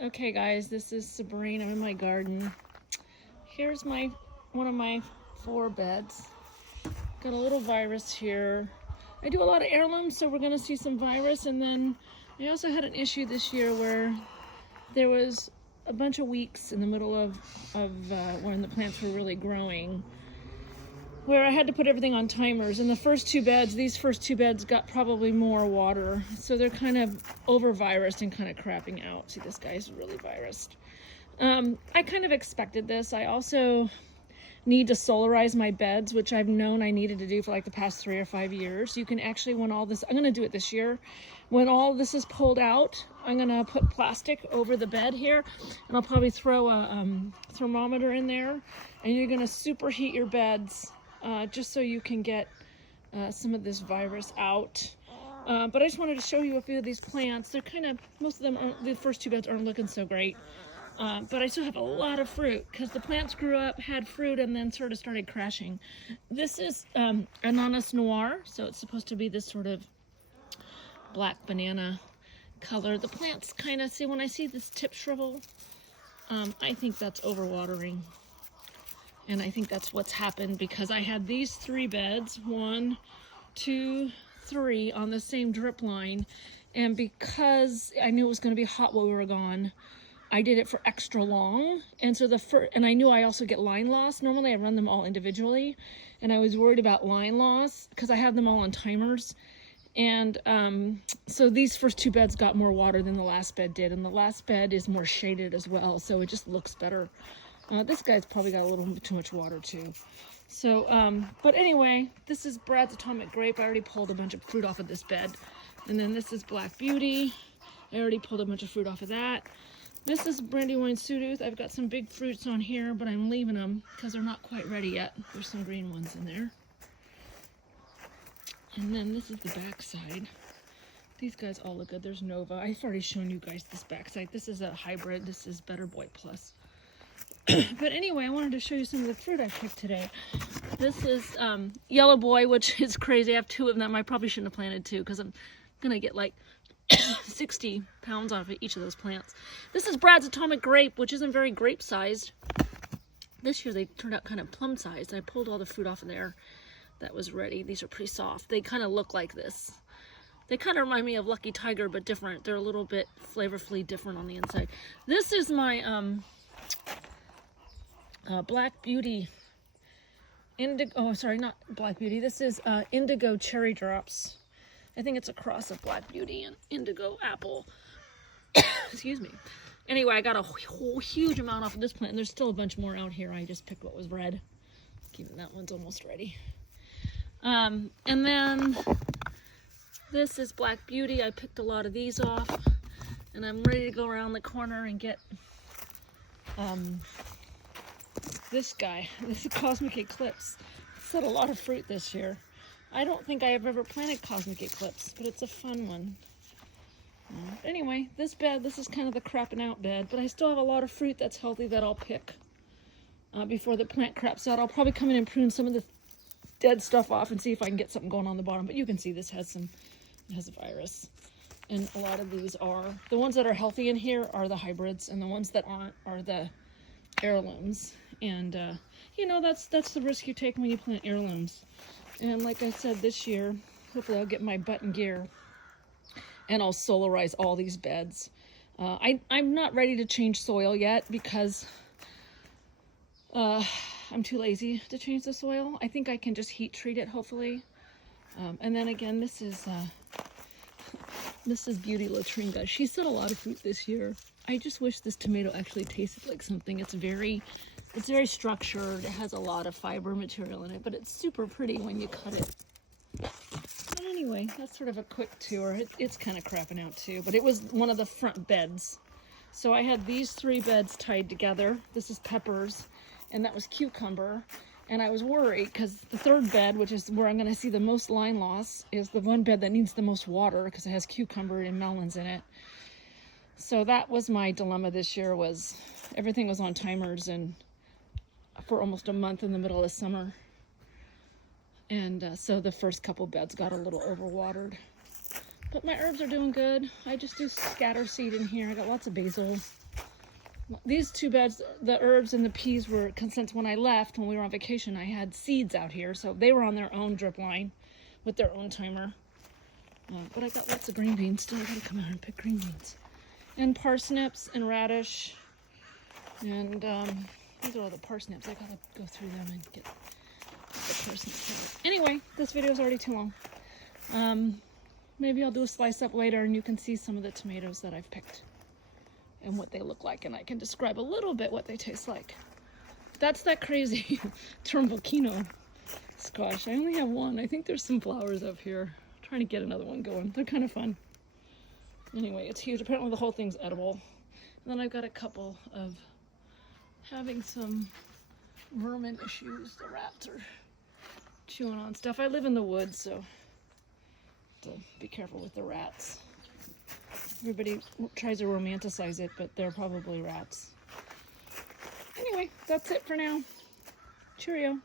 Okay guys, this is Sabrine. I'm in my garden. Here's one of my 4 beds. Got a little virus here. I do a lot of heirlooms, so we're gonna see some virus. And then I also had an issue this year where there was a bunch of weeks in the middle of when the plants were really growing, where I had to put everything on timers. And these first two beds got probably more water. So they're kind of over-virused and kind of crapping out. See, this guy's really virused. I kind of expected this. I also need to solarize my beds, which I've known I needed to do for like the past 3 or 5 years. You can actually, when all this, I'm gonna do it this year. When all this is pulled out, I'm gonna put plastic over the bed here, and I'll probably throw a thermometer in there, and you're gonna superheat your beds just so you can get some of this virus out. But I just wanted to show you a few of these plants. They're kind of, most of them, the first 2 beds aren't looking so great. But I still have a lot of fruit because the plants grew up, had fruit, and then sort of started crashing. This is Ananas Noir, so it's supposed to be this sort of black banana color. The plants kind of, see, when I see this tip shrivel, I think that's overwatering. And I think that's what's happened because I had these 3 beds, 1, 2, 3 on the same drip line. And because I knew it was going to be hot while we were gone, I did it for extra long. And so and I knew I also get line loss. Normally I run them all individually, and I was worried about line loss because I have them all on timers. And so these first 2 beds got more water than the last bed did, and the last bed is more shaded as well, so it just looks better. This guy's probably got a little bit too much water too. So, but anyway, this is Brad's Atomic Grape. I already pulled a bunch of fruit off of this bed. And then this is Black Beauty. I already pulled a bunch of fruit off of that. This is Brandywine Sudooth. I've got some big fruits on here, but I'm leaving them because they're not quite ready yet. There's some green ones in there. And then this is the back side. These guys all look good. There's Nova. I've already shown you guys this back side. This is a hybrid. This is Better Boy Plus. But anyway, I wanted to show you some of the fruit I picked today. This is Yellow Boy, which is crazy. I have 2 of them. I probably shouldn't have planted 2 because I'm going to get like 60 pounds off of each of those plants. This is Brad's Atomic Grape, which isn't very grape sized. This year they turned out kind of plum sized. I pulled all the fruit off of there that was ready. These are pretty soft. They kind of look like this. They kind of remind me of Lucky Tiger, but different. They're a little bit flavorfully different on the inside. This is my Black Beauty Indigo. Oh, sorry, not Black Beauty. This is Indigo Cherry Drops. I think it's a cross of Black Beauty and Indigo Apple. Excuse me. Anyway, I got a whole huge amount off of this plant, and there's still a bunch more out here. I just picked what was red. Even that one's almost ready. And then this is Black Beauty. I picked a lot of these off, and I'm ready to go around the corner and get this guy. This is Cosmic Eclipse. It's had a lot of fruit this year. I don't think I have ever planted Cosmic Eclipse, but it's a fun one. Anyway, this is kind of the crapping out bed, but I still have a lot of fruit that's healthy that I'll pick before the plant craps out. I'll probably come in and prune some of the dead stuff off and see if I can get something going on the bottom. But you can see this has a virus. And a lot of these are, the ones that are healthy in here are the hybrids, and the ones that aren't are the heirlooms. And, you know, that's the risk you take when you plant heirlooms. And like I said, this year, hopefully I'll get my butt in gear and I'll solarize all these beds. I'm not ready to change soil yet because I'm too lazy to change the soil. I think I can just heat treat it, hopefully. And then again, this is Beauty Latrine, guys. She's had a lot of fruit this year. I just wish this tomato actually tasted like something. It's very structured. It has a lot of fiber material in it, but it's super pretty when you cut it. But anyway, that's sort of a quick tour. It's kind of crapping out too, but it was one of the front beds. So I had these 3 beds tied together. This is peppers, and that was cucumber. And I was worried because the 3rd bed, which is where I'm going to see the most line loss, is the one bed that needs the most water because it has cucumber and melons in it. So that was my dilemma this year, was everything was on timers and for almost a month in the middle of summer. And so the first couple beds got a little overwatered. But my herbs are doing good. I just do scatter seed in here. I got lots of basil. These two beds, the herbs and the peas were, since when I left, when we were on vacation, I had seeds out here. So they were on their own drip line with their own timer. But I got lots of green beans still. I gotta come out and pick green beans. And parsnips and radish. And these are all the parsnips. I gotta go through them and get the parsnips. Anyway, this video is already too long. Maybe I'll do a slice up later and you can see some of the tomatoes that I've picked and what they look like, and I can describe a little bit what they taste like. That's that crazy Tombokino squash. I only have one. I think there's some flowers up here. I'm trying to get another one going. They're kind of fun. Anyway, it's huge. Apparently the whole thing's edible. And then I've got a couple of having some vermin issues. The rats are chewing on stuff. I live in the woods, so to be careful with the rats. Everybody tries to romanticize it, but they're probably rats. Anyway, that's it for now. Cheerio.